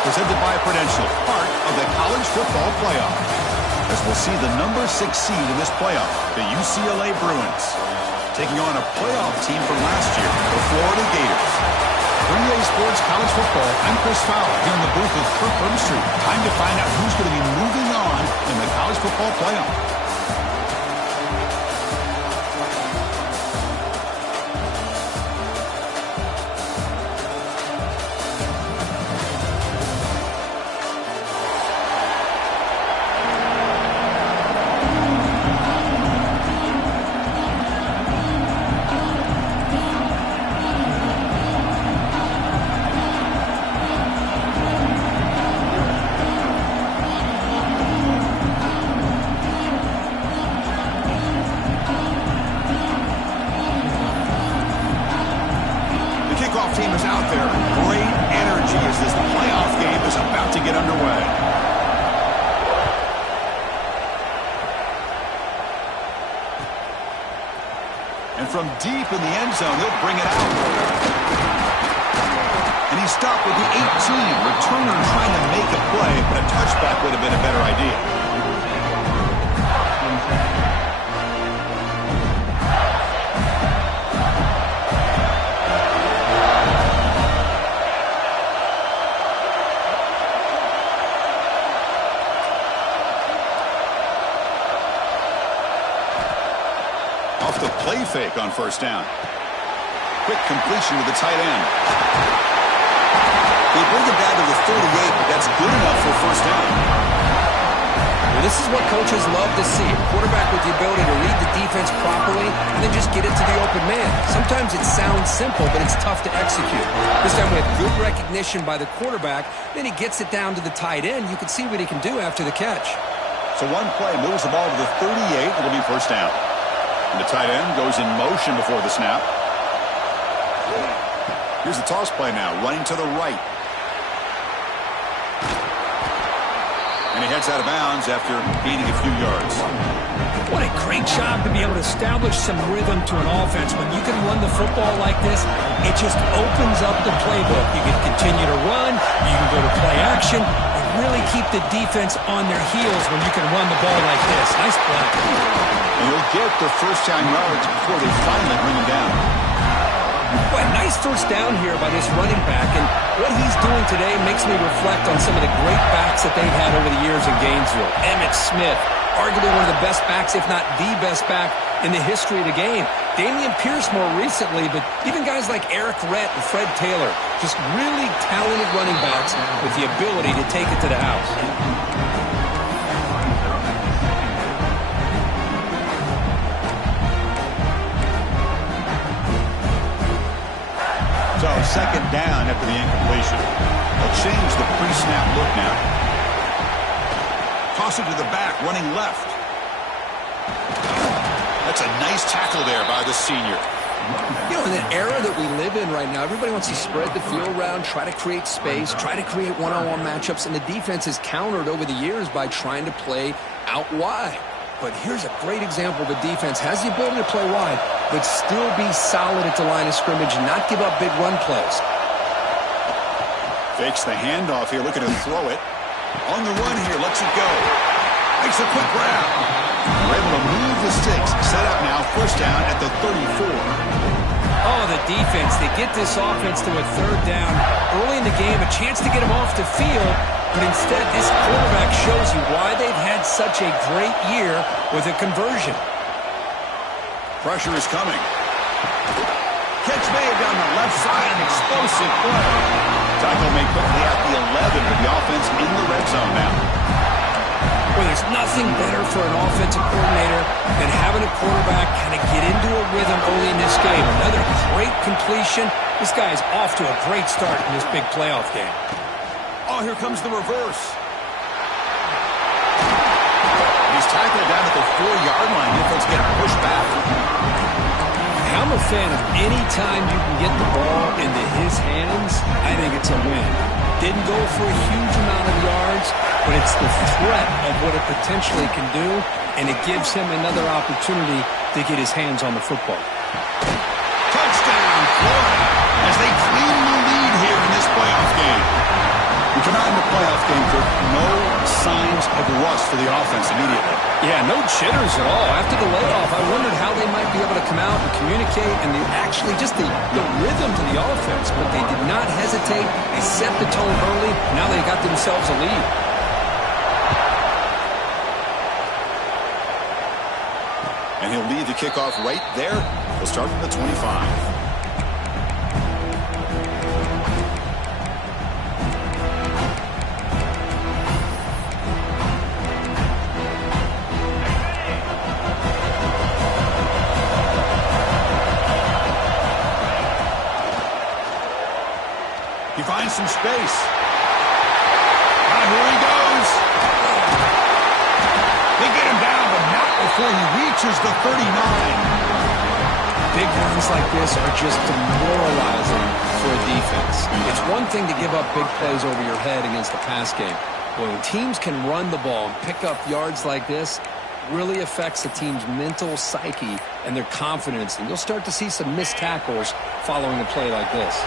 presented by Prudential, part of the college football playoff. As we'll see the number 6 seed in this playoff, the UCLA Bruins, taking on a playoff team from last year, the Florida Gators. 3A Sports College Football, I'm Chris Fowler here in the booth with Kirk Herbstreit. Time to find out who's going to be moving on in the college football playoff. Team is out there. Great energy as this playoff game is about to get underway. And from deep in the end zone, they'll bring it out. And he's stopped with the 18. Returner trying to make a play, but a touchback would have been a better idea. Off the play fake on first down. Quick completion to the tight end. They bring it down to the 38, but that's good enough for first down. Well, this is what coaches love to see. A quarterback with the ability to read the defense properly and then just get it to the open man. Sometimes it sounds simple, but it's tough to execute. This time with good recognition by the quarterback, then he gets it down to the tight end. You can see what he can do after the catch. So one play moves the ball to the 38. It'll be first down. And the tight end goes in motion before the snap. Here's the toss play now, running to the right. And he heads out of bounds after gaining a few yards. What a great job to be able to establish some rhythm to an offense. When you can run the football like this, it just opens up the playbook. You can continue to run, you can go to play action, and really keep the defense on their heels when you can run the ball like this. Nice play. And he'll get the first down yards before they finally bring him down. Well, nice first down here by this running back, and what he's doing today makes me reflect on some of the great backs that they've had over the years in Gainesville. Emmitt Smith, arguably one of the best backs, if not the best back in the history of the game. Damian Pierce more recently, but even guys like Eric Rett and Fred Taylor, just really talented running backs with the ability to take it to the house. So second down after the incompletion. They'll change the pre-snap look now. Toss it to the back, running left. That's a nice tackle there by the senior. You know, in the era that we live in right now, everybody wants to spread the field around, try to create space, try to create one-on-one matchups, and the defense has countered over the years by trying to play out wide. But here's a great example of a defense has the ability to play wide, but still be solid at the line of scrimmage and not give up big run plays. Fakes the handoff here, looking to throw it. On the run here, lets it go. Makes a quick grab. We're able to move the sticks. Set up now, first down at the 34. Oh, the defense. They get this offense to a third down early in the game, a chance to get them off the field. But instead, this quarterback shows you why they've had such a great year with a conversion. Pressure is coming. Catch made down the left side, an explosive play. Tackle made quickly at the 11 with the offense in the red zone now. Well, there's nothing better for an offensive coordinator than having a quarterback kind of get into a rhythm early in this game. Another great completion. This guy is off to a great start in this big playoff game. Oh, here comes the reverse. He's tackled down at the 4-yard line. Defense getting pushed back. I'm a fan of any time you can get the ball into his hands, I think it's a win. Didn't go for a huge amount of yards, but it's the threat of what it potentially can do, and it gives him another opportunity to get his hands on the football. Touchdown, Florida, as they claim the lead here in this playoff game. We come out in playoff game, Kirk, no signs of rust for the offense immediately. Yeah, no jitters at all. After the layoff, I wondered how they might be able to come out and communicate and actually just the rhythm to the offense. But they did not hesitate. They set the tone early. Now they got themselves a lead. And he'll lead the kickoff right there. He'll start from the 25. He finds some space. Here he goes. They get him down, but not before he reaches the 39. Big runs like this are just demoralizing for a defense. It's one thing to give up big plays over your head against the pass game. But when teams can run the ball and pick up yards like this, really affects the team's mental psyche and their confidence. And you'll start to see some missed tackles following a play like this.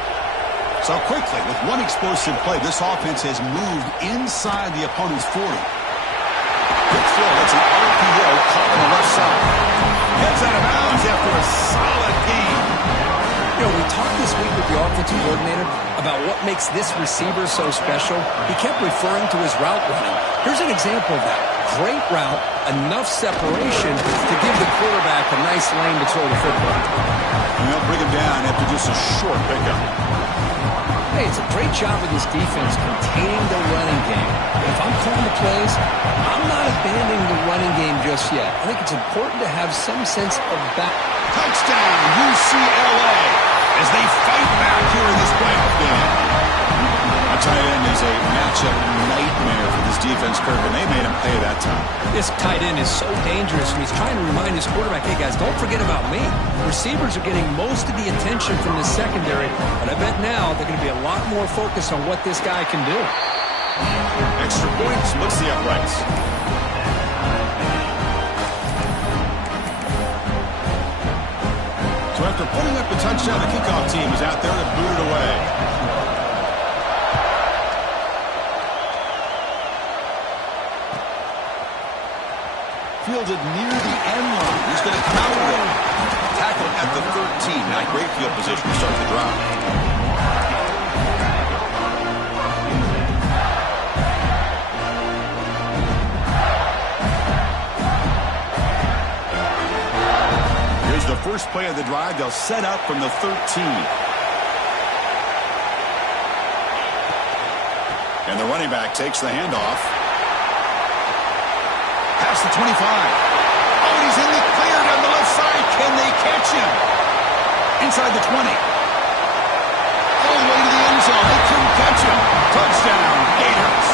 So quickly, with one explosive play, this offense has moved inside the opponent's 40. Good throw. That's an RPO caught on the left side. Heads out of bounds after a solid gain. You know, we talked this week with the offensive coordinator about what makes this receiver so special. He kept referring to his route running. Here's an example of that. Great route, enough separation to give the quarterback a nice lane to throw the football. And they'll bring him down after just a short pickup. Hey, it's a great job of this defense containing the running game. If I'm calling the plays, I'm not abandoning the running game just yet. I think it's important to have some sense of that. Touchdown, UCLA, as they fight back here in this playoff game. A tight end is a matchup nightmare for this defense, Kirk, and they made him pay that time. This tight end is so dangerous, and he's trying to remind his quarterback, hey, guys, don't forget about me. Receivers are getting most of the attention from the secondary, but I bet now they're going to be a lot more focused on what this guy can do. Extra point splits the uprights. So after putting up the touchdown, the kickoff team is out there to boot it away. Fielded near the end line. He's going to come out with it. Tackle at the 13. Not great field position to start the drive. Here's the first play of the drive. They'll set up from the 13. And the running back takes the handoff. Past the 25. Oh, he's in the clear down the left side. Can they catch him? Inside the 20. All the way to the end zone. They couldn't catch him. Touchdown, Gators.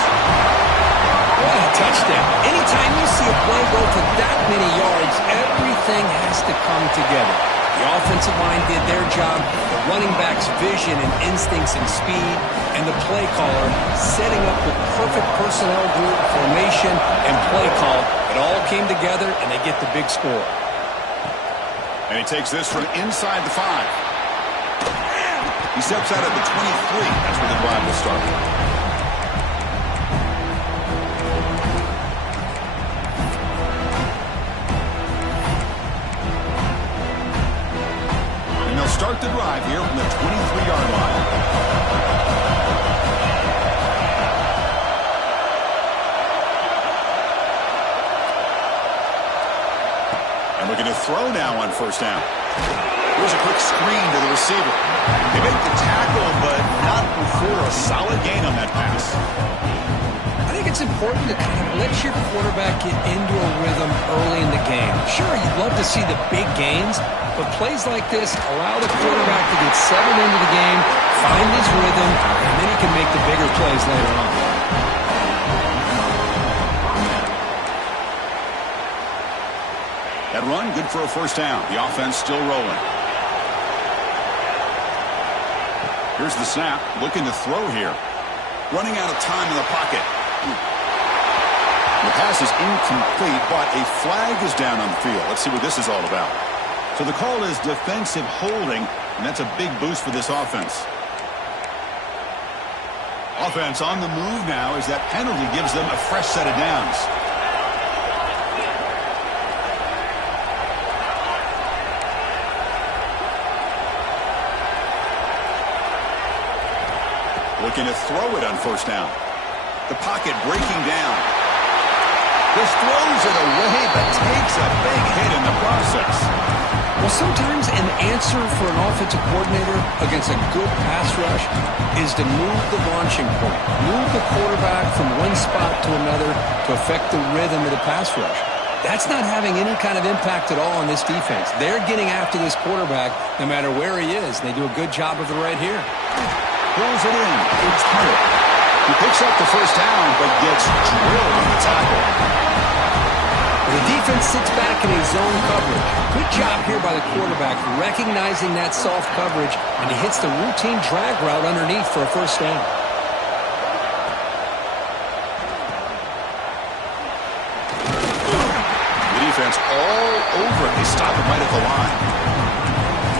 What a touchdown. Anytime you see a play go for that many yards, everything has to come together. The offensive line did their job, the running back's vision and instincts and speed, and the play caller setting up the perfect personnel group, formation, and play call. It all came together, and they get the big score. And he takes this from inside the 5. He steps out at the 23. That's where the drive will start. Start the drive here from the 23-yard line. And looking to throw now on first down. Here's a quick screen to the receiver. They make the tackle, but not before a solid gain on that pass. I think it's important to kind of let your quarterback get into a rhythm early in the game. Sure, you'd love to see the big gains, but plays like this allow the quarterback to get settled into the game, find his rhythm, and then he can make the bigger plays later on. That run, good for a first down. The offense still rolling. Here's the snap, looking to throw here. Running out of time in the pocket. The pass is incomplete, but a flag is down on the field. Let's see what this is all about. So the call is defensive holding, and that's a big boost for this offense. Offense on the move now as that penalty gives them a fresh set of downs. Looking to throw it on first down. The pocket breaking down. Just throws it away, but takes a big hit in the process. Well, sometimes an answer for an offensive coordinator against a good pass rush is to move the launching point, move the quarterback from one spot to another to affect the rhythm of the pass rush. That's not having any kind of impact at all on this defense. They're getting after this quarterback no matter where he is, and they do a good job of it right here. Pulls it in. It's Hunter. He picks up the first down, but gets drilled on the tackle. The defense sits back in a zone coverage. Good job here by the quarterback, recognizing that soft coverage, and he hits the routine drag route underneath for a first down. The defense all over it. They stop him right at the line.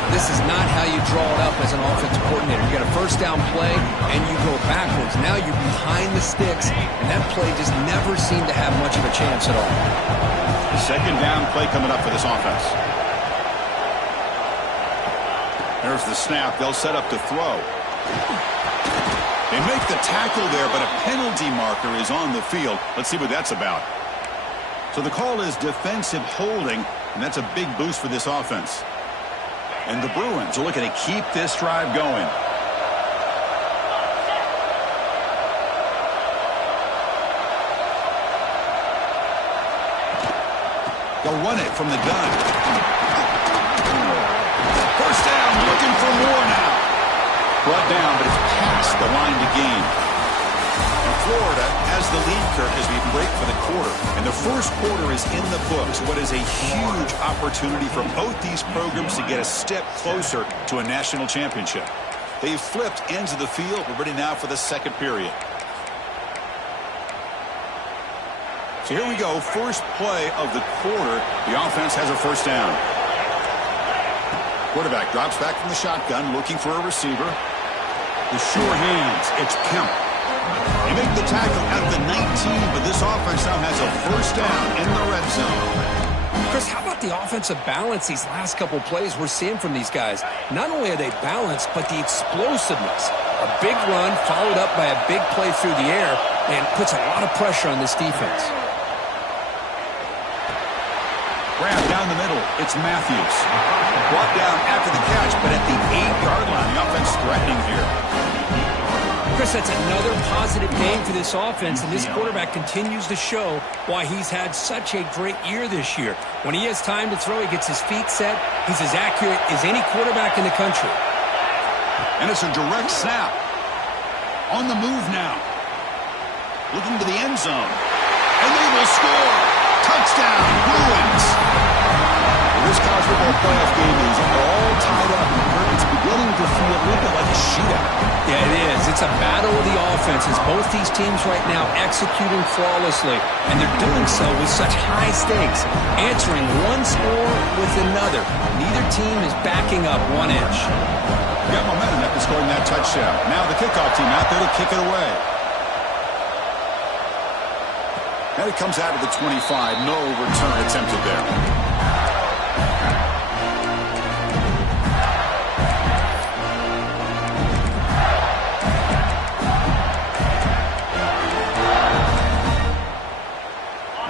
This is not how you draw it up as an offensive coordinator. You got a first down play, and you go backwards. Now you're behind the sticks, and that play just never seemed to have much of a chance at all. Second down play coming up for this offense. There's the snap. They'll set up to throw. They make the tackle there, but a penalty marker is on the field. Let's see what that's about. So the call is defensive holding, and that's a big boost for this offense. And the Bruins are looking to keep this drive going. They'll run it from the gun. First down, looking for more now. Brought down, but it's past the line to gain. Florida has the lead, Kirk, as we break for the quarter. And the first quarter is in the books. What is a huge opportunity for both these programs to get a step closer to a national championship. They've flipped ends of the field. We're ready now for the second period. So here we go. First play of the quarter. The offense has a first down. Quarterback drops back from the shotgun, looking for a receiver. The sure hands. It's Kemp. They make the tackle at the 19, but this offense now has a first down in the red zone. Chris, how about the offensive balance these last couple plays we're seeing from these guys? Not only are they balanced, but the explosiveness. A big run followed up by a big play through the air and puts a lot of pressure on this defense. Grab down the middle. It's Matthews. Brought down after the catch, but at the 8-yard line. The offense threatening here. Chris, that's another positive game for this offense, and this quarterback continues to show why he's had such a great year this year. When he has time to throw, he gets his feet set. He's as accurate as any quarterback in the country. And it's a direct snap. On the move now. Looking to the end zone. And they will score. Touchdown, Bruins. This college football playoff game is all tied up. It's beginning to feel a little bit like a shootout. Yeah, it is. It's a battle of the offenses. Both these teams right now executing flawlessly, and they're doing so with such high stakes, answering one score with another. Neither team is backing up 1 inch. Got momentum after scoring that touchdown. Now the kickoff team out there to kick it away. And it comes out of the 25. No return attempted there.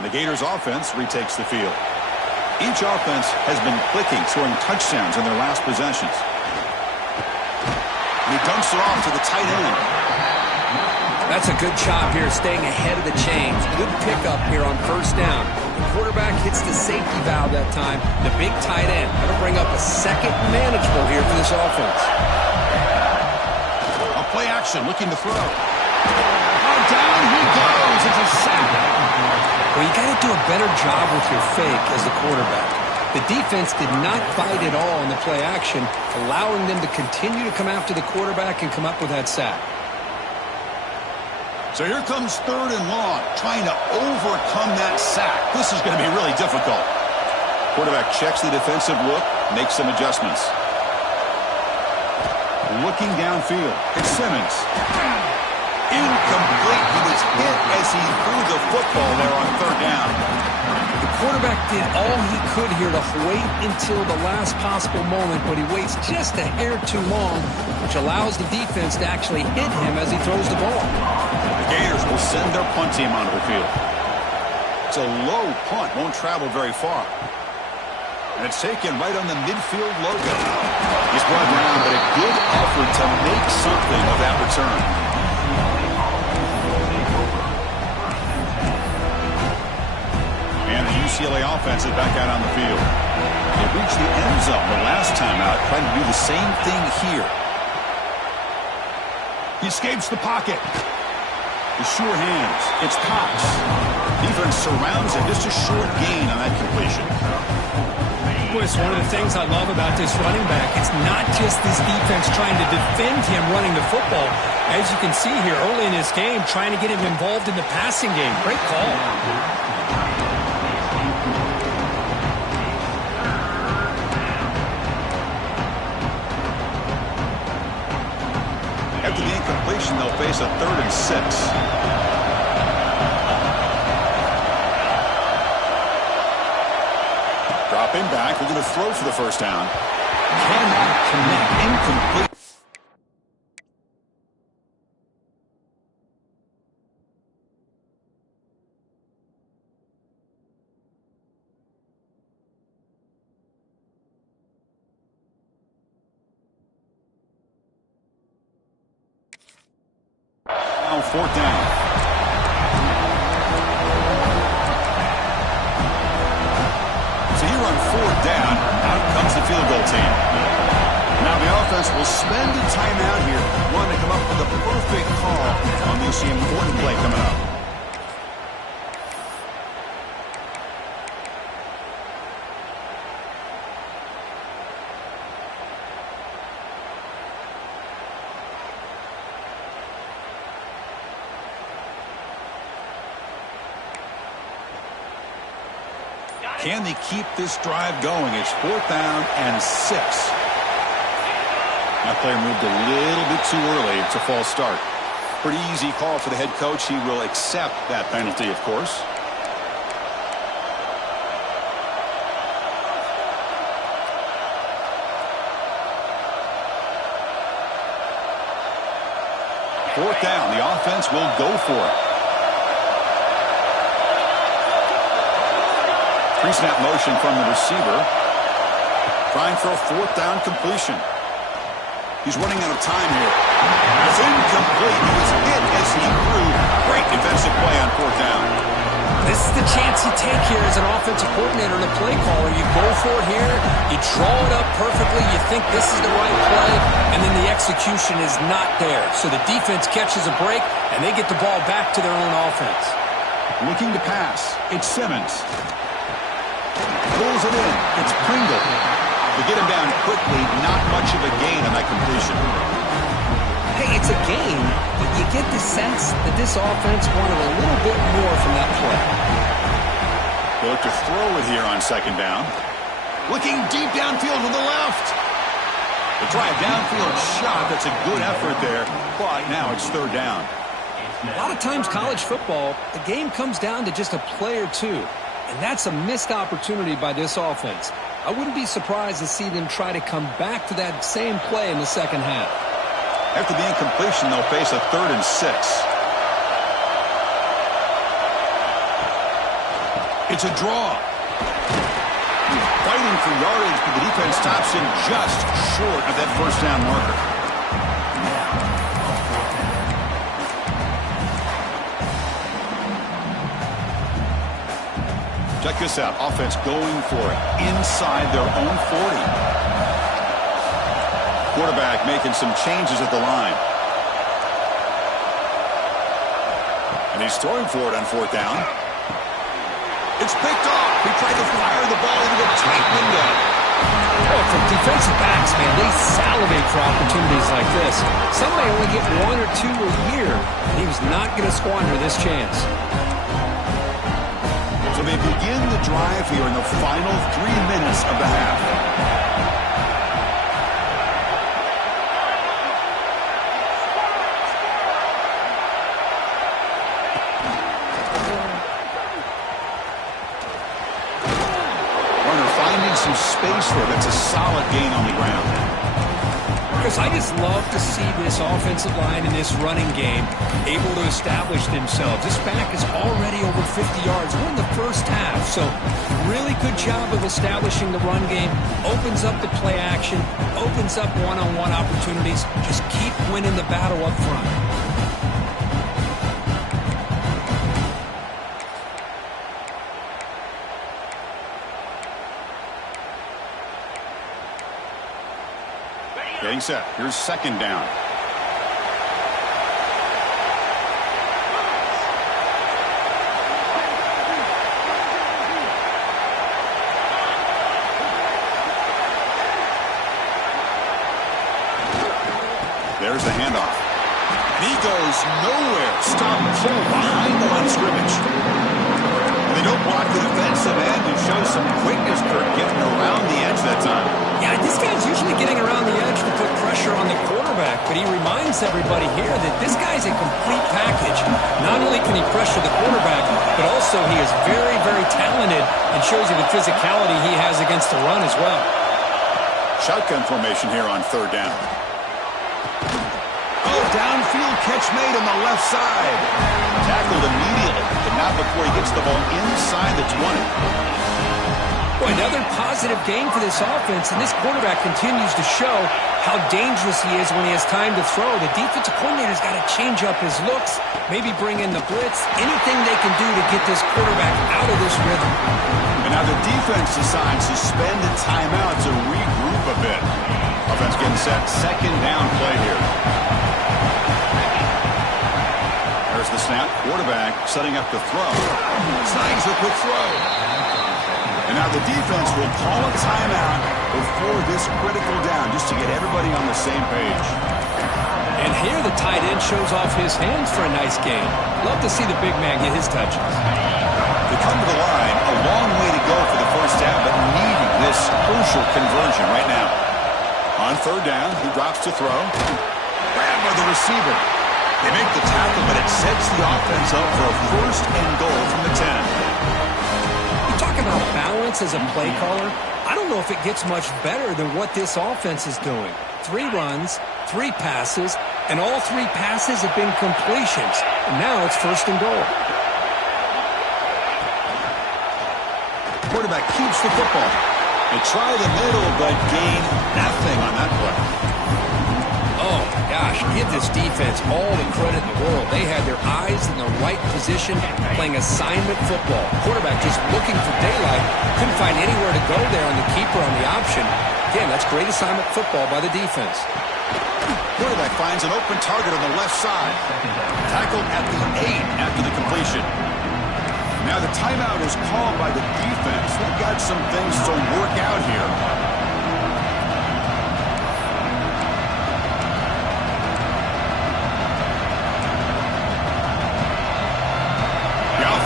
The Gators offense retakes the field. Each offense has been clicking, scoring touchdowns in their last possessions. And he dumps it off to the tight end. That's a good job here, staying ahead of the chains. Good pickup here on first down. The quarterback hits the safety valve that time. The big tight end. That'll bring up a second manageable here for this offense. A play action, looking to throw. Oh, down he goes. It's a sack. Well, you got to do a better job with your fake as the quarterback. The defense did not bite at all in the play action, allowing them to continue to come after the quarterback and come up with that sack. So here comes third and long, trying to overcome that sack. This is going to be really difficult. Quarterback checks the defensive look, makes some adjustments. Looking downfield, it's Simmons. Incomplete. He was hit as he threw the football there on third down. The quarterback did all he could here to wait until the last possible moment, but he waits just a hair too long, which allows the defense to actually hit him as he throws the ball. The Gators will send their punt team onto the field. It's a low punt, won't travel very far. And it's taken right on the midfield logo. He's brought down, but a good effort to make something of that return. And the UCLA offense is back out on the field. They reached the end zone the last time out, trying to do the same thing here. He escapes the pocket. With sure hands, it's Cox. Defense surrounds him, just a short gain on that completion. Boy, it's one of the things I love about this running back. It's not just this defense trying to defend him running the football. As you can see here early in this game, trying to get him involved in the passing game. Great call. After the incompletion, they'll face a 3rd and 6. Dropping back, looking to throw for the first down. Cannot connect. Incomplete. Now 4th down. Down, out comes the field goal team. Now the offense will spend a timeout here, wanting to come up with a perfect call on this important play coming up. Can they keep this drive going? It's 4th down and 6. That player moved a little bit too early. It's a false start. Pretty easy call for the head coach. He will accept that penalty, of course. Fourth down. The offense will go for it. Pre-snap motion from the receiver. Trying for a 4th down completion. He's running out of time here. It's incomplete. He was hit as he threw. Great defensive play on 4th down. This is the chance you take here as an offensive coordinator and a play caller. You go for it here. You draw it up perfectly. You think this is the right play, and then the execution is not there. So the defense catches a break, and they get the ball back to their own offense. Looking to pass. It's Simmons. Pulls it in. It's Pringle. To get him down quickly, not much of a gain on that completion. Hey, it's a gain, but you get the sense that this offense wanted a little bit more from that play. They look to throw it here on 2nd down. Looking deep downfield to the left. They try a downfield shot. That's a good effort there, but now it's 3rd down. A lot of times college football, the game comes down to just a play or two. And that's a missed opportunity by this offense. I wouldn't be surprised to see them try to come back to that same play in the second half. After the incompletion, they'll face a 3rd and 6. It's a draw. He's fighting for yardage, but the defense stops him just short of that 1st down marker. Check this out. Offense going for it inside their own 40. Quarterback making some changes at the line. And he's throwing for it on 4th down. It's picked off. He tried to fire the ball into a tight window. Oh, for defensive backs, man, they salivate for opportunities like this. Some may only get 1 or 2 a year, and he was not going to squander this chance. So they begin the drive here in the final 3 minutes of the half. some space there. That's a solid gain on the ground. Because I just love to see this offensive line in this running game able to establish themselves. This back is already over 50 yards. We're in the first half, so really good job of establishing the run game. Opens up the play action, opens up one-on-one opportunities. Just keep winning the battle up front. Getting set. Here's second down. There's the handoff. And he goes nowhere. Stop pull behind the line of scrimmage. They don't block the defensive end and show some quickness, Kirk, getting around the edge that time. Yeah, this guy's usually getting around the edge to put pressure on the quarterback, but he reminds everybody here that this guy's a complete package. Not only can he pressure the quarterback, but also he is very, very talented and shows you the physicality he has against the run as well. Shotgun formation here on third down. Oh, downfield catch made on the left side. Tackled immediately, but not before he gets the ball inside the 20. Boy, another positive game for this offense, and this quarterback continues to show how dangerous he is when he has time to throw. The defensive coordinator's got to change up his looks, maybe bring in the blitz, anything they can do to get this quarterback out of this rhythm. And now the defense decides to spend a timeout to regroup a bit. Offense getting set, second down play here. There's the snap, quarterback setting up the throw. Signs a quick throw. And now the defense will call a timeout before this critical down, just to get everybody on the same page. And here the tight end shows off his hands for a nice gain. Love to see the big man get his touches. They come to the line, a long way to go for the first down, but needing this crucial conversion right now. On third down, he drops to throw. Grabbed by the receiver. They make the tackle, but it sets the offense up for a first and goal from the 10. Talking about balance as a play caller, I don't know if it gets much better than what this offense is doing. 3 runs, 3 passes, and all 3 passes have been completions. And now it's first and goal. Quarterback keeps the football. They try the middle, but gain nothing on that play. Oh, my gosh, give this defense all the credit in the world. They had their eyes in the right position, playing assignment football. Quarterback just looking for daylight. Couldn't find anywhere to go there on the keeper on the option. Again, that's great assignment football by the defense. Quarterback finds an open target on the left side. Tackled at the 8 after the completion. Now the timeout is called by the defense. They've got some things to work out here.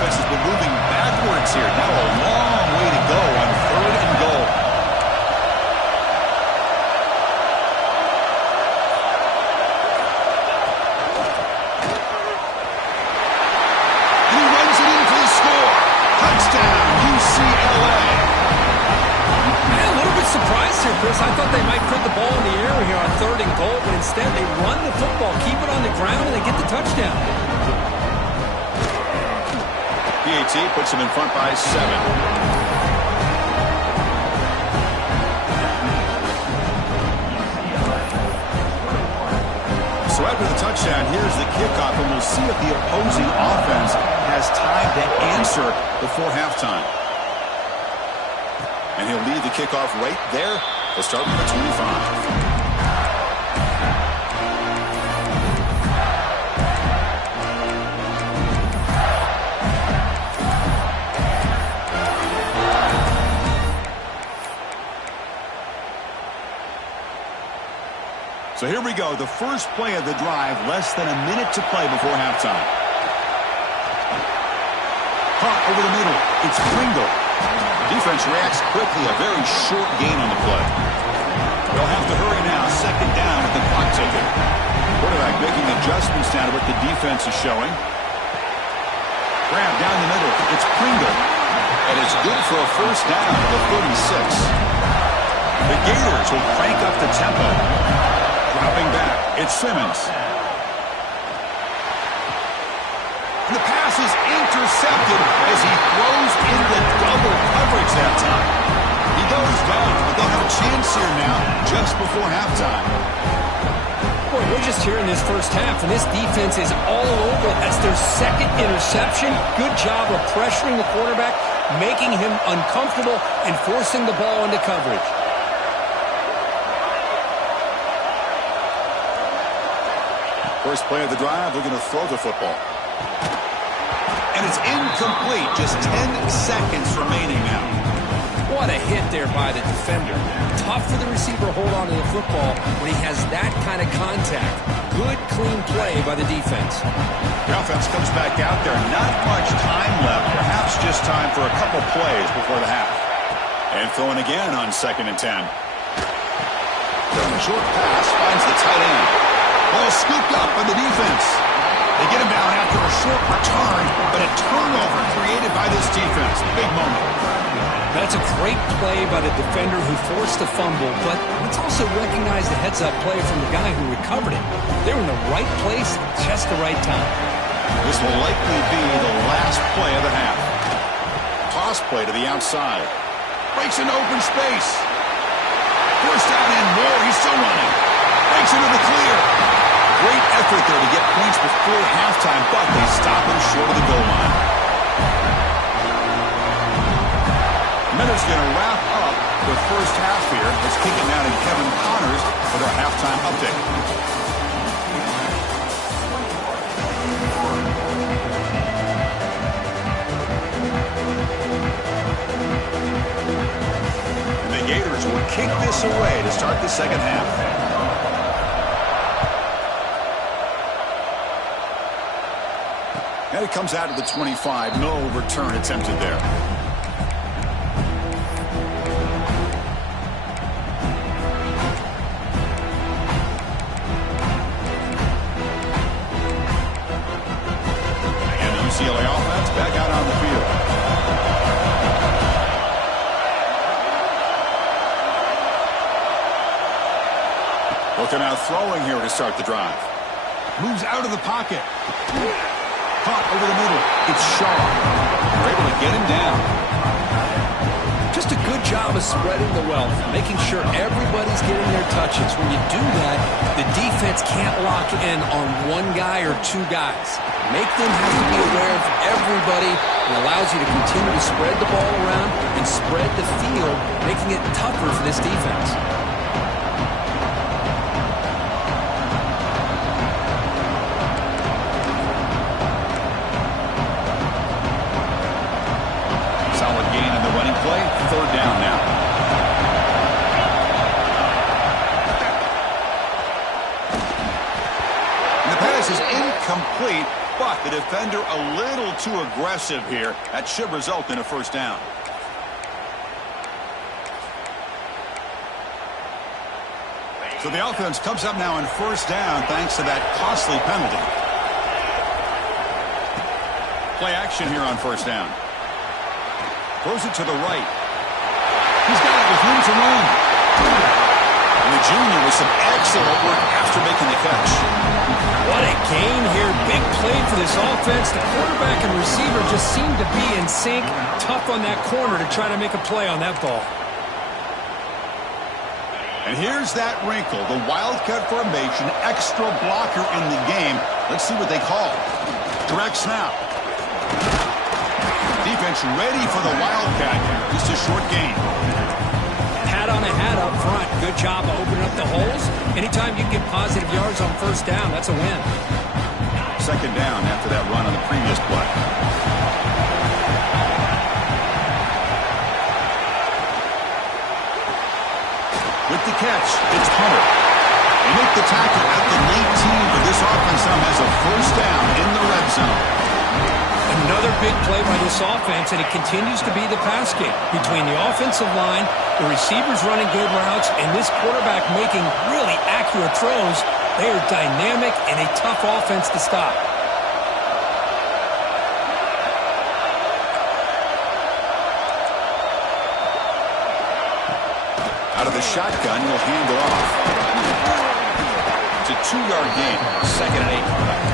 Has been moving backwards here. Now a long way to go on third and goal. And he runs it in for the score. Touchdown, UCLA. Man, a little bit surprised here, Chris. I thought they might put the ball in the air here on third and goal, but instead they run the football, keep it on the ground, and they get the touchdown. PAT puts him in front by 7. So after the touchdown, here's the kickoff, and we'll see if the opposing offense has time to answer before halftime. And he'll lead the kickoff right there. They'll start from the 25. So here we go, the first play of the drive, less than a minute to play before halftime. Caught over the middle, it's Pringle. Defense reacts quickly, a very short gain on the play. They'll have to hurry now, second down with the clock ticking. Quarterback making adjustments now to what the defense is showing. Grab down the middle, it's Pringle. And it's good for a first down at the 36. The Gators will crank up the tempo. Dropping back, it's Simmons. And the pass is intercepted as he throws into double coverage that time. He goes down, but they'll have a chance here now just before halftime. Boy, we're just here in this first half, and this defense is all over. That's their second interception. Good job of pressuring the quarterback, making him uncomfortable, and forcing the ball into coverage. First play of the drive, they're going to throw the football. And it's incomplete. Just 10 seconds remaining now. What a hit there by the defender. Tough for the receiver to hold on to the football when he has that kind of contact. Good, clean play by the defense. The offense comes back out there. Not much time left. Perhaps just time for a couple plays before the half. And throwing again on 2nd and 10. The short pass finds the tight end. Ball scooped up by the defense. They get him down after a short return, but a turnover created by this defense. Big moment. That's a great play by the defender who forced the fumble, but let's also recognize the heads-up play from the guy who recovered it. They were in the right place at just the right time. This will likely be the last play of the half. Toss play to the outside. Breaks into open space. First down and more. He's still running. Breaks into the clear. Great effort there to get points before halftime, but they stop him short of the goal line. Minutes going to wrap up the first half here. Let's kick it now to Kevin Connors with our halftime update. And the Gators will kick this away to start the second half. And it comes out to the 25. No return attempted there. UCLA offense back out on the field. Looking out throwing here to start the drive. Moves out of the pocket. Caught over the middle. It's Shaw. They're able to get him down. Just a good job of spreading the wealth, making sure everybody's getting their touches. When you do that, the defense can't lock in on one guy or two guys. Make them have to be aware of everybody. It allows you to continue to spread the ball around and spread the field, making it tougher for this defense. Solid gain in the running play. Third down now. And the pass is incomplete. But the defender a little too aggressive here. That should result in a first down. So the offense comes up now in first down thanks to that costly penalty. Play action here on first down. Throws it to the right. He's got it with room to run. And the junior with some excellent work after making the catch. What a gain here. Big play for this offense. The quarterback and receiver just seem to be in sync. Tough on that corner to try to make a play on that ball. And here's that wrinkle. The Wildcat formation, extra blocker in the game. Let's see what they call. Direct snap. Defense ready for the Wildcat. Just a short gain. Hat on a hat up front. Good job of opening up the holes. Anytime you get positive yards on first down, that's a win. Second down after that run on the previous play. With the catch, it's Hunter. They make the tackle at the 19, but this offense now has a first down in the red zone. Another big play by this offense, and it continues to be the pass game between the offensive line, the receivers running good routes, and this quarterback making really accurate throws. They are dynamic and a tough offense to stop. the shotgun. He'll hand it off. It's a 2-yard gain. 2nd and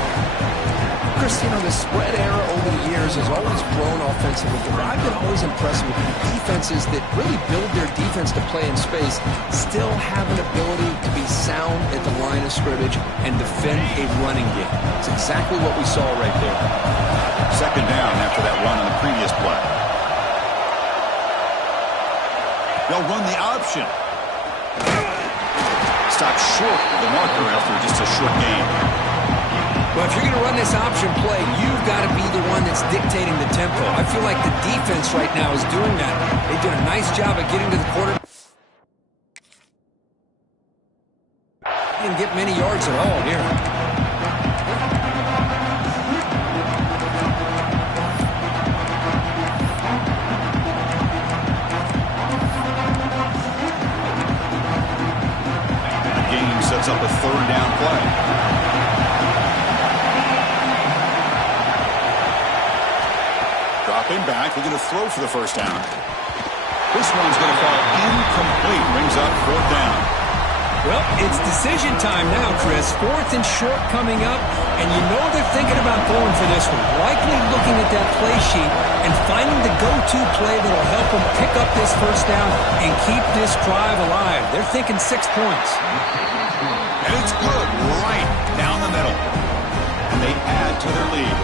8. Chris, you know, the spread era over the years has always grown offensively, but I've been always impressed with defenses that really build their defense to play in space, still have an ability to be sound at the line of scrimmage and defend a running game. It's exactly what we saw right there. 2nd down after that run on the previous play. They'll run the option. Stop short of the marker after just a short gain. Well, if you're going to run this option play, you've got to be the one that's dictating the tempo. I feel like the defense right now is doing that. They did a nice job of getting to the quarterback. Didn't get many yards at all here. The game sets up a 3rd down play. Dropping back, looking to throw for the 1st down. This one's going to fall incomplete. Brings up 4th down. Well, it's decision time now, Chris. 4th and short coming up, and you know they're thinking about going for this one. Likely looking at that play sheet and finding the go-to play that will help them pick up this 1st down and keep this drive alive. They're thinking 6 points. And it's good right down the middle. And they add to their lead.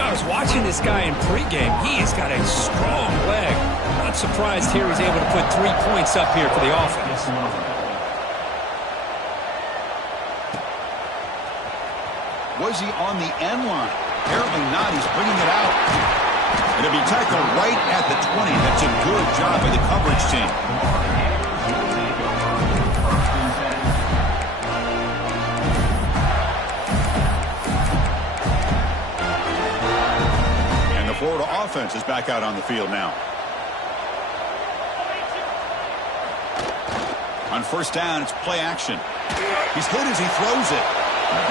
I was watching this guy in pregame. He's got a strong leg. Not surprised here he's able to put 3 points up here for the offense. Was he on the end line? Apparently not. He's bringing it out. It'll be tackled right at the 20. That's a good job by the coverage team. Florida offense is back out on the field now. On 1st down, it's play action. He's hit as he throws it.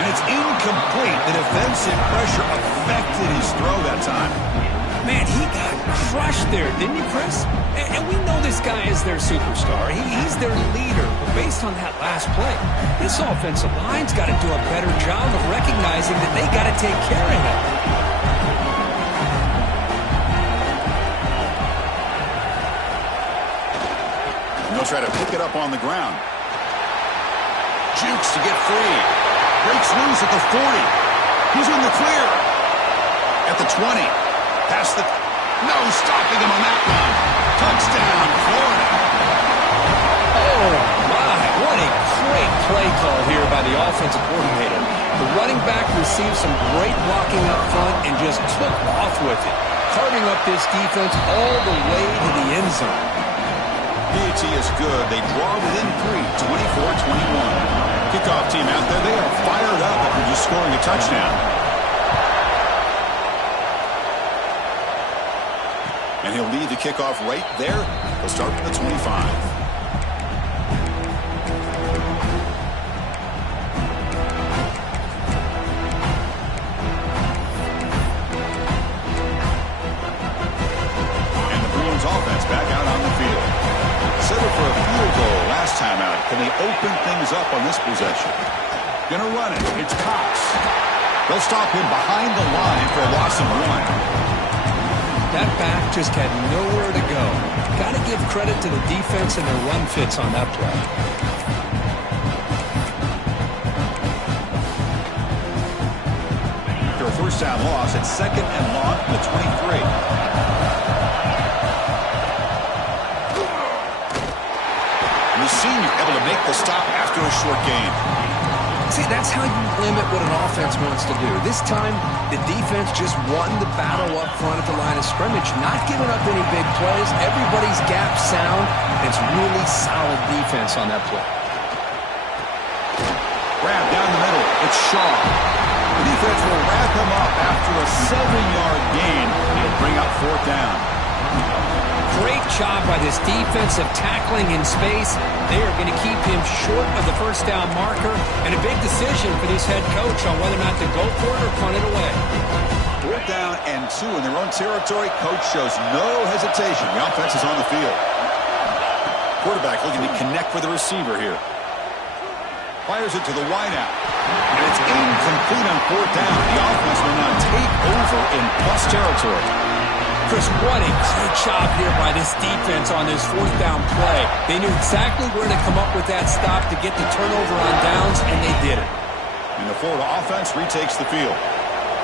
And it's incomplete. The defensive pressure affected his throw that time. Man, he got crushed there, didn't he, Chris? And we know this guy is their superstar. He's their leader. But based on that last play, this offensive line's got to do a better job of recognizing that they got to take care of him. He'll try to pick it up on the ground. Jukes to get free. Breaks loose at the 40. He's in the clear. At the 20. Past the... No stopping him on that one. Touchdown, Florida. Oh, my. What a great play call here by the offensive coordinator. The running back received some great blocking up front and just took off with it, carting up this defense all the way to the end zone. PAT is good. They draw within 3, 24-21. Kickoff team out there, they are fired up after just scoring a touchdown. And he'll lead the kickoff right there. They'll start from the 25. Offense back out on the field. Settled for a field goal last time out. Can they open things up on this possession? Gonna run it. It's Cox. They'll stop him behind the line for a loss of 1. That back just had nowhere to go. Got to give credit to the defense and their run fits on that play. After a 1st down loss, it's 2nd and long from the 23. Senior able to make the stop after a short gain. See, that's how you limit what an offense wants to do. This time, the defense just won the battle up front at the line of scrimmage, not giving up any big plays. Everybody's gap sound. It's really solid defense on that play. Grab down the middle. It's Shaw. The defense will wrap him up after a 7-yard gain. It'll bring up 4th down. Great job by this defensive tackling in space. They are going to keep him short of the 1st down marker, and a big decision for this head coach on whether or not to go for it or punt it away. 4th down and 2 in their own territory. Coach shows no hesitation. The offense is on the field. Quarterback looking to connect with the receiver here. Fires it to the wideout. And it's incomplete on fourth down. The offense will now take over in plus territory. Chris, what a great job here by this defense on this fourth down play. They knew exactly where to come up with that stop to get the turnover on downs, and they did it. And the Florida offense retakes the field.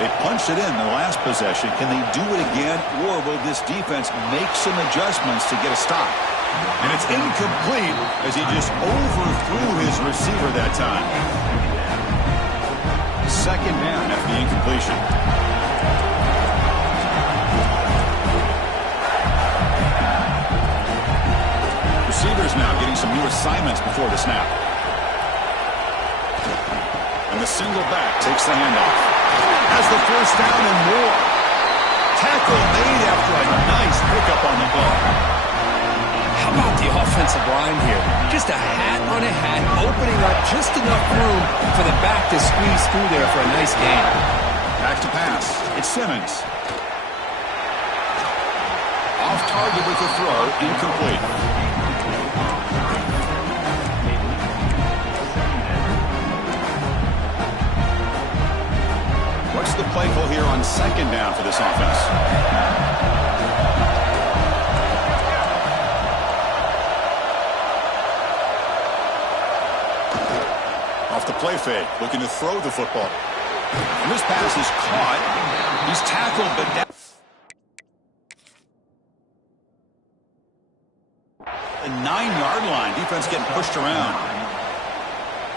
They punched it in the last possession. Can they do it again, or will this defense make some adjustments to get a stop? And it's incomplete as he just overthrew his receiver that time. Second down after the incompletion. Receivers now getting some new assignments before the snap. And the single back takes the handoff. Has the first down and more. Tackle made after a nice pickup on the ball. How about the offensive line here? Just a hat on a hat, opening up just enough room for the back to squeeze through there for a nice gain. Back to pass. It's Simmons. Off target with the throw, incomplete. What's the play call here on second down for this offense? Off the play fake, looking to throw the football. And this pass is caught. He's tackled, but down. The 9-yard line. Defense getting pushed around.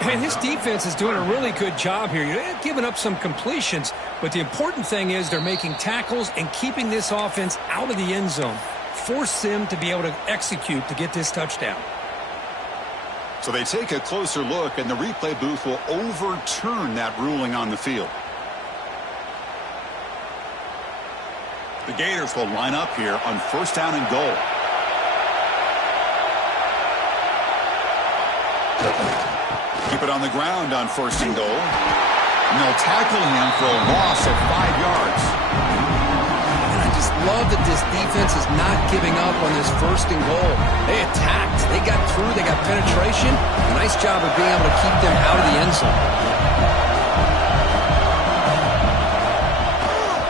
And this defense is doing a really good job here. You're giving up some completions, but the important thing is they're making tackles and keeping this offense out of the end zone. Force them to be able to execute to get this touchdown. So they take a closer look, and the replay booth will overturn that ruling on the field. The Gators will line up here on first down and goal. Keep it on the ground on first and goal. And they'll tackle him for a loss of 5 yards. And I just love that this defense is not giving up on this first and goal. They attacked. They got through. They got penetration. A nice job of being able to keep them out of the end zone.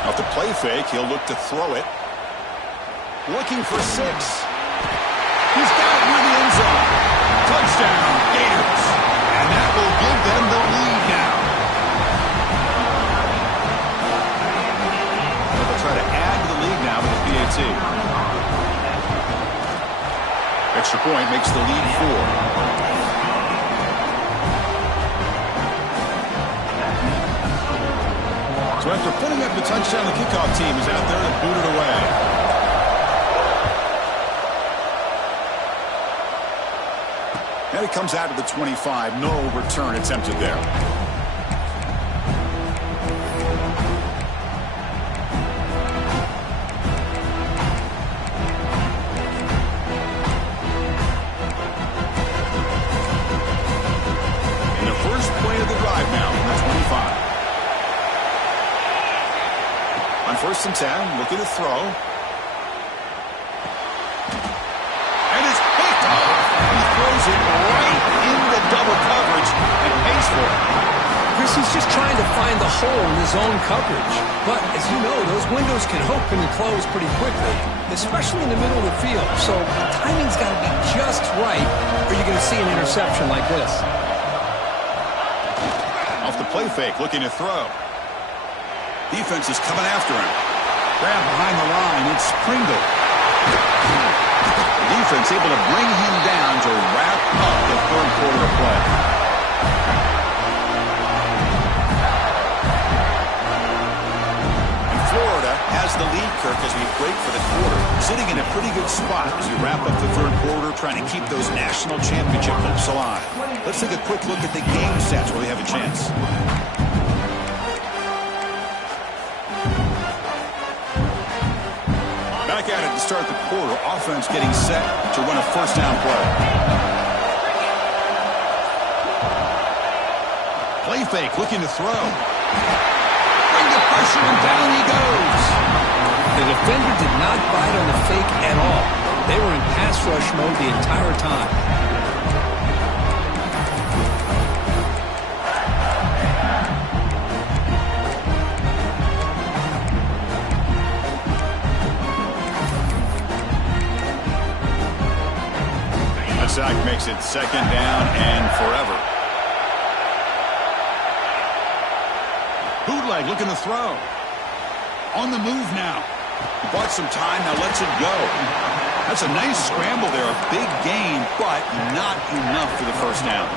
Off the play fake, he'll look to throw it. Looking for 6. He's got it near the end zone. Touchdown, Gators. And that will give them the lead now. They'll try to add to the lead now with the PAT. Extra point makes the lead 4. So after putting up the touchdown, the kickoff team is out there to boot it away. And it comes out of the 25. No return attempted there. In the first play of the drive now from the 25. On first and 10, looking to throw. Throws it right into double coverage and pays for it. Chris, he's just trying to find the hole in his own coverage. But, as you know, those windows can open and close pretty quickly, especially in the middle of the field. So, timing's got to be just right, or you're going to see an interception like this. Off the play fake, looking to throw. Defense is coming after him. Grab behind the line, it's Pringle. Defense able to bring him down to wrap up the third quarter of play. And Florida has the lead, Kirk, as we break for the quarter. Sitting in a pretty good spot as we wrap up the third quarter, trying to keep those national championship hopes alive. Let's take a quick look at the game stats where we have a chance. Back at it to start the quarter. Offense getting set to run a first down play. Play fake, looking to throw. Bring the pressure, and down he goes. The defender did not bite on the fake at all. They were in pass rush mode the entire time. That sack makes it 2nd down and forever. Bootleg looking to throw. On the move now. He bought some time, now lets it go. That's a nice scramble there, a big gain, but not enough for the first down.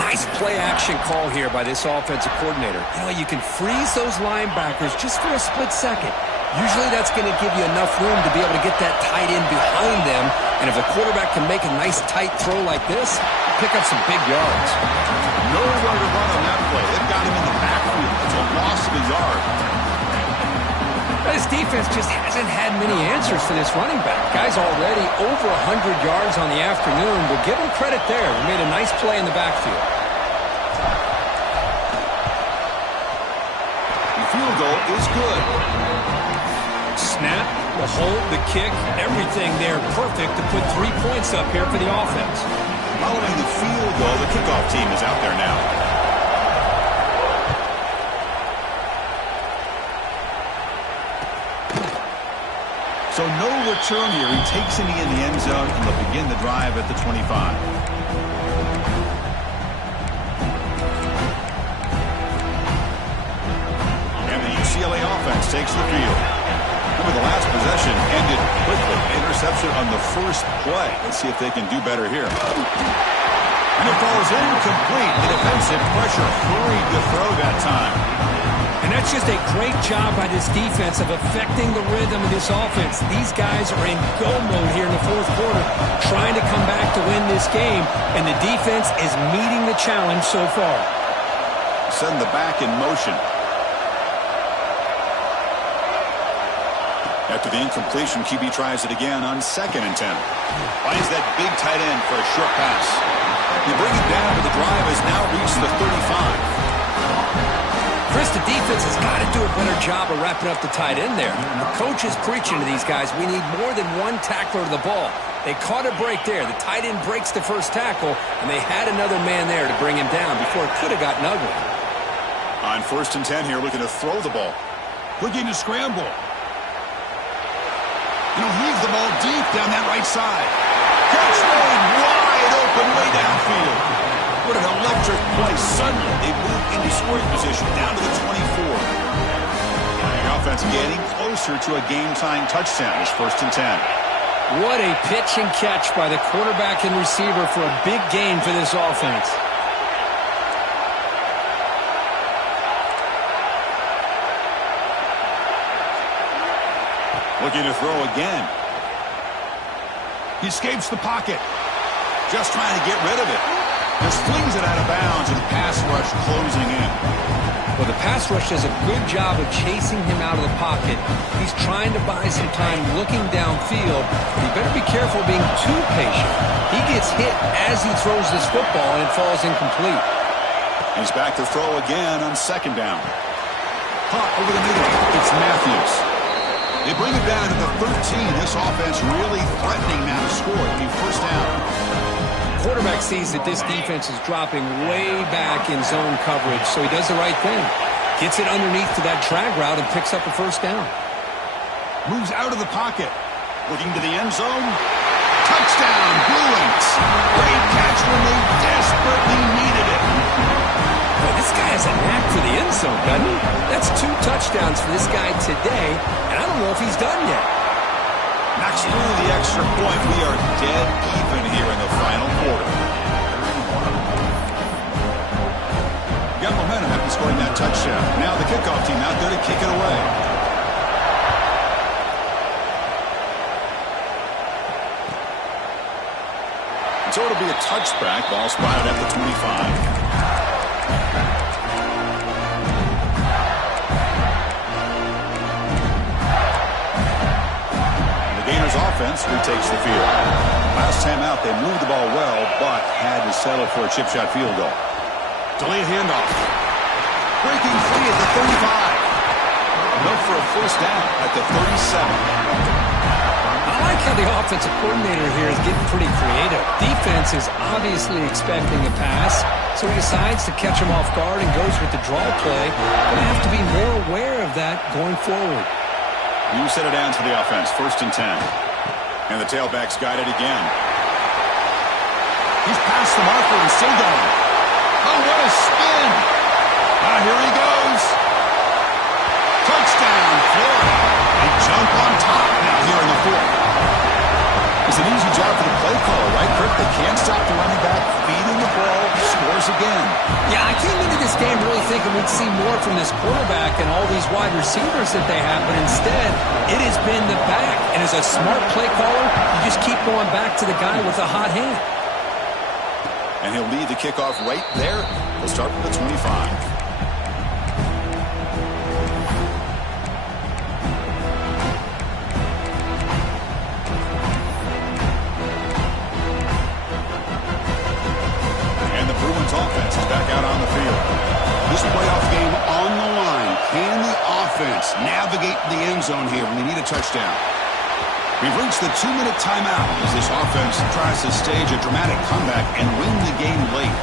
Nice play-action call here by this offensive coordinator. You know, you can freeze those linebackers just for a split second. Usually that's going to give you enough room to be able to get that tight end behind them. And if the quarterback can make a nice tight throw like this, pick up some big yards. Nowhere to run on that play. They've got him in the backfield. It's a loss of a yard. This defense just hasn't had many answers for this running back. Guy's already over 100 yards on the afternoon. We'll give him credit there. He made a nice play in the backfield. The field goal is good. Snap, the hold, the kick, everything there perfect to put 3 points up here for the offense. Following the field goal, the kickoff team is out there now. So no return here. He takes it in the end zone, and they'll begin the drive at the 25. And the UCLA offense takes the field. Remember, the last possession ended quickly. Interception on the first play. Let's see if they can do better here. And it falls incomplete. The defensive pressure hurried to throw that time. And that's just a great job by this defense of affecting the rhythm of this offense. These guys are in go mode here in the fourth quarter, trying to come back to win this game, and the defense is meeting the challenge so far. Send the back in motion. After the incompletion, QB tries it again on 2nd and 10. Finds that big tight end for a short pass. You bring it down, but the drive has now reached the 35. Chris, the defense has got to do a better job of wrapping up the tight end there. The coach is preaching to these guys, we need more than one tackler to the ball. They caught a break there. The tight end breaks the first tackle, and they had another man there to bring him down before it could have gotten ugly. On 1st and 10 here, looking to throw the ball. Looking to scramble. He'll heave the ball deep down that right side. Catch made wide open way downfield. What an electric play. Suddenly, they move into scoring position down to the 24. The offense getting closer to a game-tying touchdown. It's 1st and 10. What a pitch and catch by the quarterback and receiver for a big gain for this offense. Looking to throw again. He escapes the pocket. Just trying to get rid of it. Just flings it out of bounds, and the pass rush closing in. Well, the pass rush does a good job of chasing him out of the pocket. He's trying to buy some time looking downfield. He better be careful being too patient. He gets hit as he throws this football, and it falls incomplete. He's back to throw again on 2nd down. Caught over the middle. It's Matthews. They bring it down to the 13. This offense really threatening now to score. It'll be 1st down. Quarterback sees that this defense is dropping way back in zone coverage, so he does the right thing. Gets it underneath to that drag route and picks up a 1st down. Moves out of the pocket. Looking to the end zone. Touchdown, Bruins. Great catch when they desperately needed it. Boy, this guy has a knack for the end zone, doesn't he? That's 2 touchdowns for this guy today, and I don't know if he's done yet. Knocks through the extra point. We are dead even here in the final quarter. Got momentum after scoring that touchdown. Now the kickoff team out there to kick it away. So it'll be a touchback. Ball spotted at the 25. Offense retakes the field. Last time out, they moved the ball well, but had to settle for a chip shot field goal. Delay handoff. Breaking free at the 35. Enough for a 1st down at the 37. I like how the offensive coordinator here is getting pretty creative. Defense is obviously expecting a pass, so he decides to catch him off guard and goes with the draw play. Going to have to be more aware of that going forward. You set it down to the offense, 1st and 10. And the tailback's got it again. He's past the marker and still going. Oh, what a spin! Here he goes. Touchdown, Florida. They jump on top now here in the 4th. It's an easy job for the play caller, right, Kirk? They can't stop the running back, feeding the ball, scores again. Yeah, I came into this game really thinking we'd see more from this quarterback and all these wide receivers that they have, but instead, it has been the back. And as a smart play caller, you just keep going back to the guy with a hot hand. And he'll lead the kickoff right there. He'll start from the 25. Offense is back out on the field. This playoff game on the line. Can the offense navigate the end zone here when they need a touchdown? We've reached the 2-minute timeout as this offense tries to stage a dramatic comeback and win the game late.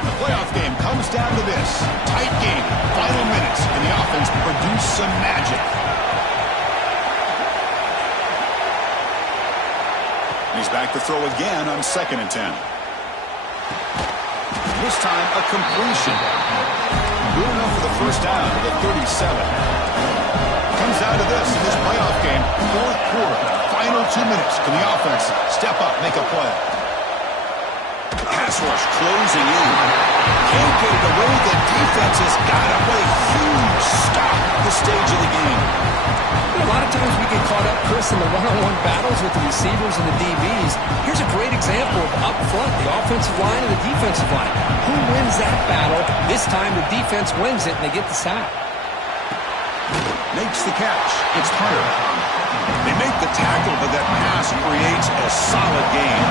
The playoff game comes down to this. Tight game, final minutes, and the offense produce some magic. He's back to throw again on 2nd and 10. This time, a completion. Good enough for the first down to the 37. Comes down to this in this playoff game. 4th quarter, final 2 minutes. Can the offense step up, make a play? Pass rush closing in. Can't get it away. The defense has got it. What a huge stop at the stage of the game. A lot of times we get caught up, Chris, in the one-on-one battles with the receivers and the DBs. Here's a great example of up front, the offensive line and the defensive line. Who wins that battle? This time the defense wins it, and they get the sack. Makes the catch. It's Hunter. They make the tackle, but that pass creates a solid gain.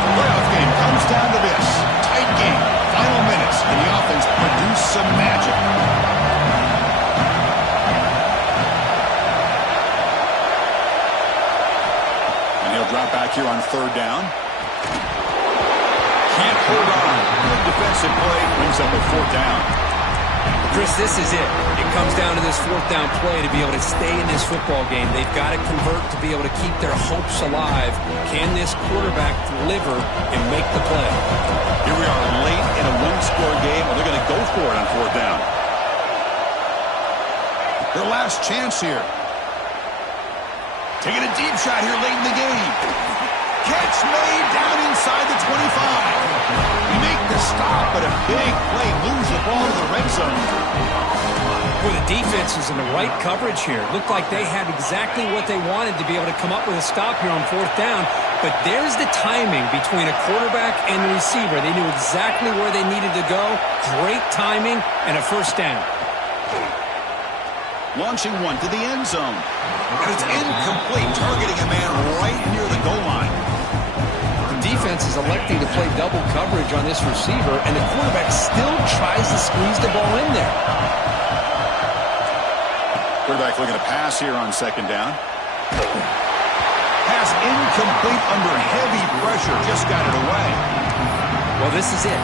The playoff game comes down to this. Tight game, final minutes, and the offense produce some magic. Drop back here on 3rd down. Can't hold on. Good defensive play brings up a 4th down. Chris, this is it. It comes down to this 4th down play to be able to stay in this football game. They've got to convert to be able to keep their hopes alive. Can this quarterback deliver and make the play? Here we are late in a 1-score game. Well, they're going to go for it on 4th down. Their last chance here. Taking a deep shot here late in the game. Catch made down inside the 25. We make the stop, but a big play moves the ball to the red zone. Well, the defense is in the right coverage here. Looked like they had exactly what they wanted to be able to come up with a stop here on 4th down. But there's the timing between a quarterback and the receiver. They knew exactly where they needed to go. Great timing and a 1st down. Launching one to the end zone. And it's incomplete, targeting a man right near the goal line. The defense is electing to play double coverage on this receiver, and the quarterback still tries to squeeze the ball in there. Quarterback looking to pass here on 2nd down. Pass incomplete under heavy pressure. Just got it away. Well, this is it.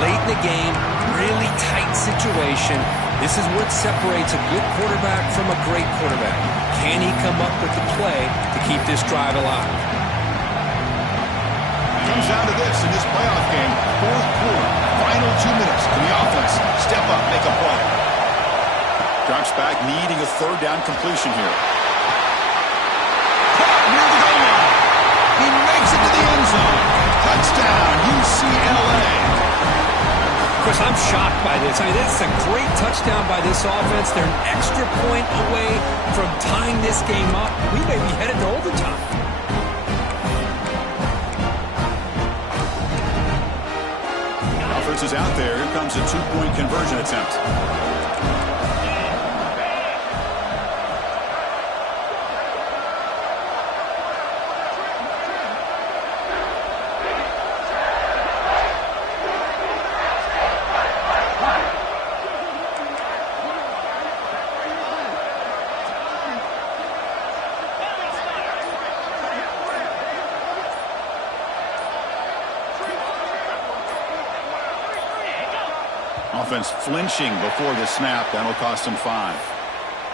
Late in the game, really tight situation. This is what separates a good quarterback from a great quarterback. Can he come up with the play to keep this drive alive? It comes down to this in this playoff game. 4th quarter, final 2 minutes. Can the offense step up, make a play? Drops back, needing a 3rd down completion here. Caught near the goal line. He makes it to the end zone. Touchdown, UCLA. Chris, I'm shocked by this. I mean, this is a great touchdown by this offense. They're an extra point away from tying this game up. We may be headed to overtime. Offense is out there. Here comes a 2-point conversion attempt. Offense flinching before the snap. That'll cost him 5.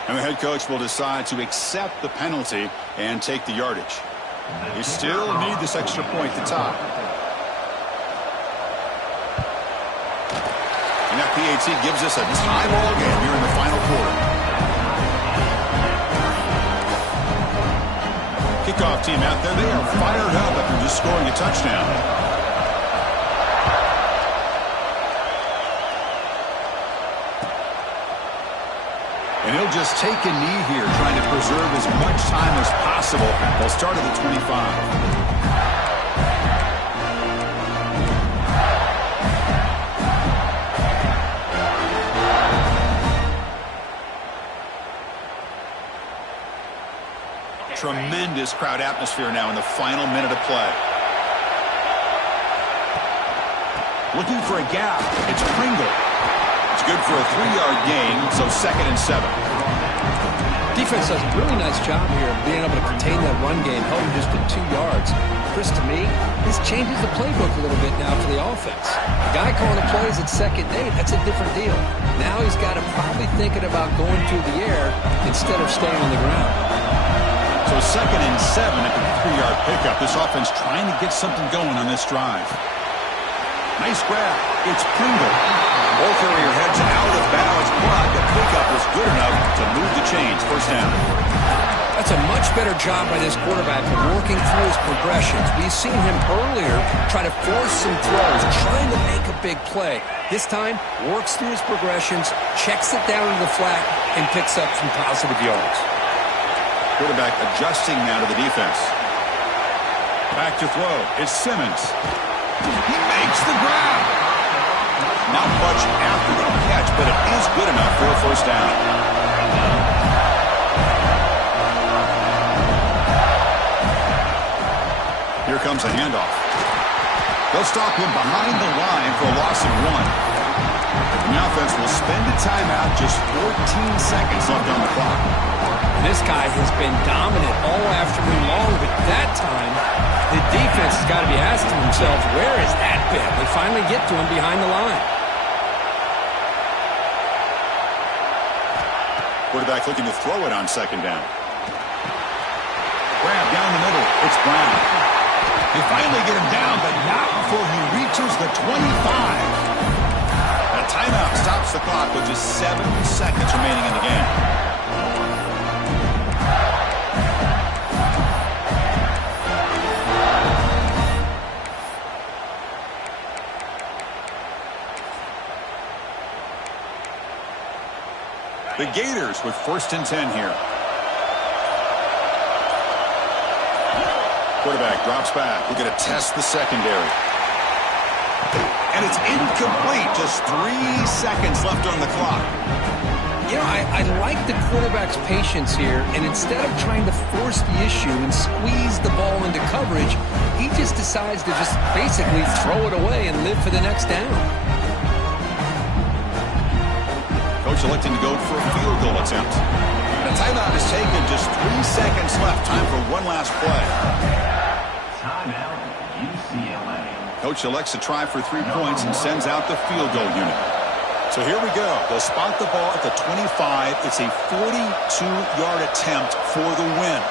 And the head coach will decide to accept the penalty and take the yardage. You still need this extra point to tie. And that PAT gives us a tie ball game here in the final quarter. Kickoff team out there. They are fired up after just scoring a touchdown. And he'll just take a knee here, trying to preserve as much time as possible. They'll start at the 25. Tremendous crowd atmosphere now in the final minute of play. Looking for a gap. It's Pringle. It's good for a 3-yard gain, so 2nd and 7. Defense does a really nice job here of being able to contain that run game, held him just at 2 yards. Chris, to me, this changes the playbook a little bit now for the offense. The guy calling the plays at 2nd and 8, that's a different deal. Now he's got to probably thinking about going through the air instead of staying on the ground. So 2nd and 7 at the 3-yard pickup. This offense trying to get something going on this drive. Nice grab. It's Pringle. Ball carrier heads out of bounds, but the pickup was good enough to move the chains. First down. That's a much better job by this quarterback of working through his progressions. We've seen him earlier try to force some throws, trying to make a big play. This time, works through his progressions, checks it down into the flat, and picks up some positive yards. Quarterback adjusting now to the defense. Back to throw. It's Simmons. He makes the grab. Not much after the catch, but it is good enough for a first down. Here comes a handoff. They'll stop him behind the line for a loss of 1. And the offense will spend a timeout, just 14 seconds left on the clock. This guy has been dominant all afternoon long, but that time, the defense has got to be asking themselves, where has that been? They finally get to him behind the line. Quarterback looking to throw it on 2nd down. Grab down the middle. It's Brown. They finally get him down, but not before he reaches the 25. A timeout stops the clock with just 7 seconds remaining in the game. The Gators with 1st and 10 here. Quarterback drops back. We're going to test the secondary. And it's incomplete. Just 3 seconds left on the clock. You know, I like the quarterback's patience here, and instead of trying to force the issue and squeeze the ball into coverage, he just decides to just basically throw it away and live for the next down. Coach electing to go for a field goal attempt. The timeout is taken. Just 3 seconds left. Time for one last play. Timeout, UCLA. Coach elects to try for 3 points and sends out the field goal unit. So here we go. They'll spot the ball at the 25. It's a 42-yard attempt for the win.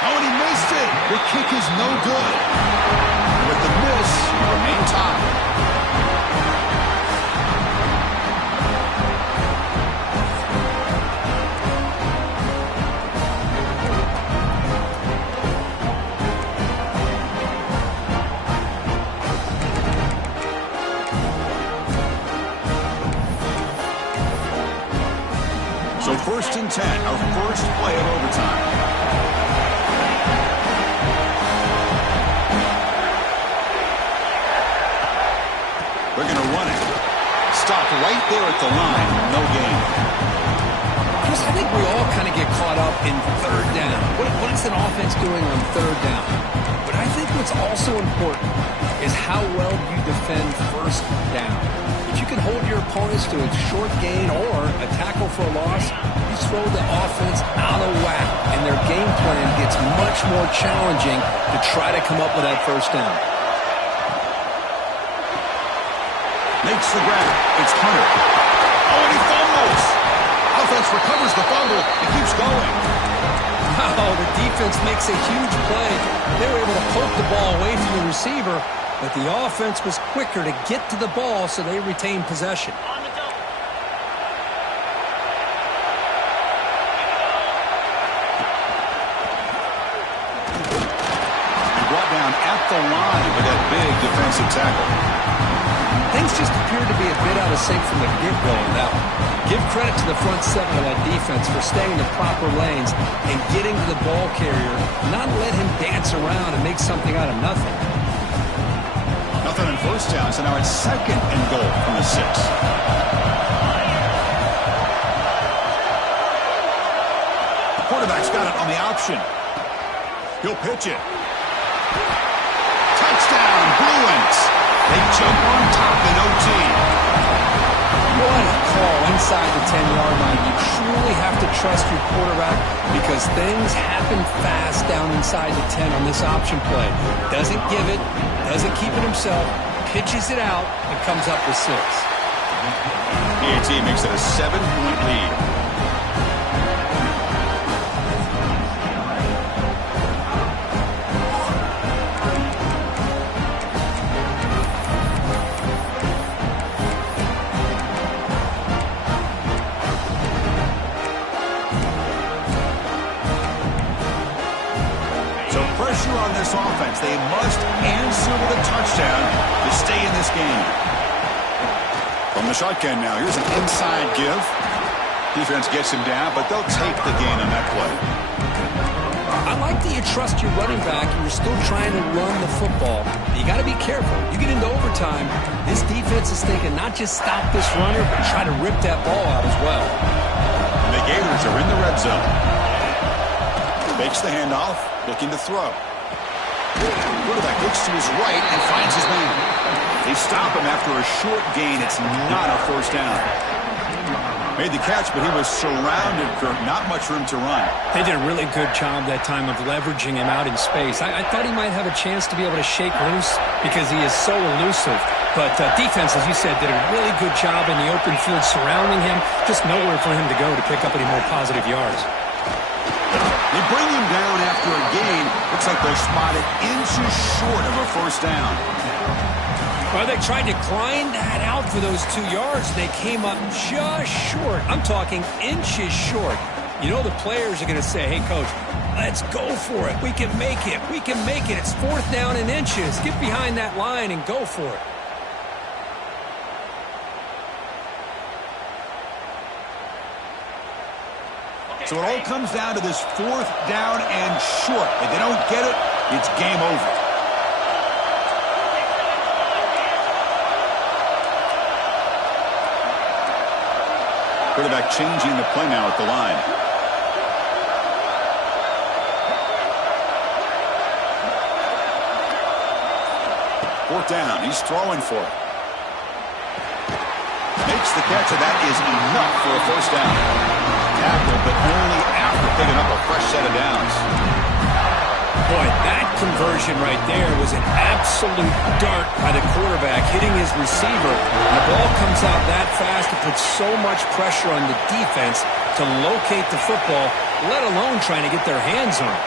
Oh, and he missed it. The kick is no good. With the miss, you remain tied. So 1st and 10, our first play of overtime. They're going to run it. Stop right there at the line. No gain. Chris, I think we all kind of get caught up in 3rd down. What is an offense doing on 3rd down? But I think what's also important is how well you defend defend first down. If you can hold your opponents to a short gain or a tackle for a loss, you throw the offense out of whack, and their game plan gets much more challenging to try to come up with that first down. Makes the grab. It's Hunter. Oh, and he fumbles. Offense recovers the fumble and keeps going. Wow, the defense makes a huge play. They were able to poke the ball away from the receiver, but the offense was quicker to get to the ball, so they retained possession. And brought down at the line with that big defensive tackle. Things just appeared to be a bit out of sync from the get-go on that one. Give credit to the front seven of that defense for staying in the proper lanes and getting to the ball carrier, not let him dance around and make something out of nothing. Nothing on first down, so now it's 2nd and goal from the 6. The quarterback's got it on the option. He'll pitch it. Touchdown, Bruins. They jump on top in OT. What a call inside the 10-yard line. You truly have to trust your quarterback because things happen fast down inside the 10 on this option play. Doesn't give it, doesn't keep it himself, pitches it out, and comes up with 6. PAT makes it a 7-point lead. On this offense, they must answer with a touchdown to stay in this game. From the shotgun now, here's an inside give. Defense gets him down, but they'll take the gain on that play. I like that you trust your running back and you're still trying to run the football. You got to be careful. You get into overtime, this defense is thinking not just stop this runner, but try to rip that ball out as well. And the Gators are in the red zone. Makes the handoff, looking to throw. Quarterback looks to his right and finds his man. They stop him after a short gain. It's not a first down. Made the catch, but he was surrounded, Kirk. Not much room to run. They did a really good job that time of leveraging him out in space. I thought he might have a chance to be able to shake loose because he is so elusive. But defense, as you said, did a really good job in the open field surrounding him. Just nowhere for him to go to pick up any more positive yards. They bring him down after a gain. Looks like they're spotted inches short of a first down. Well, they tried to grind that out for those 2 yards. They came up just short. I'm talking inches short. You know the players are going to say, hey, Coach, let's go for it. We can make it. We can make it. It's 4th down in inches. Get behind that line and go for it. So it all comes down to this 4th down and short. If they don't get it, it's game over. Quarterback changing the play now at the line. Fourth down. He's throwing for it. Makes the catch, and that is enough for a first down. Tackle, but only after picking up a fresh set of downs. Boy, that conversion right there was an absolute dart by the quarterback hitting his receiver. And the ball comes out that fast. It puts so much pressure on the defense to locate the football, let alone trying to get their hands on it.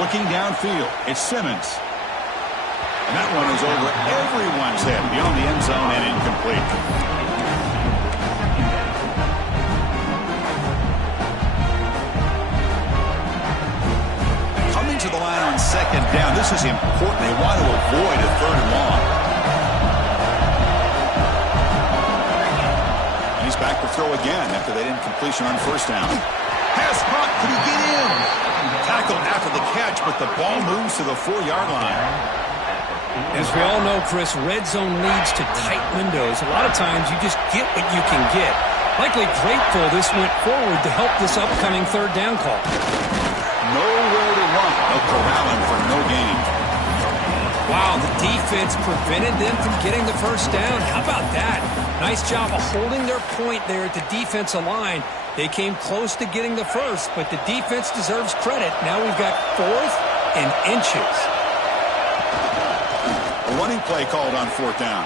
Looking downfield, it's Simmons. And that one is over everyone's head beyond the end zone and incomplete. To the line on second down. This is important. They want to avoid a 3rd and long. And he's back to throw again after that incompletion on first down. Pass caught. Could he get in? Tackled after the catch, but the ball moves to the 4-yard line. As we all know, Chris, red zone leads to tight windows. A lot of times you just get what you can get. Likely grateful this went forward to help this upcoming 3rd down call. Nowhere to run. They'll corral him for no gain. Wow, the defense prevented them from getting the first down. How about that? Nice job of holding their point there at the defensive line. They came close to getting the first, but the defense deserves credit. Now we've got 4th and inches. A running play called on 4th down.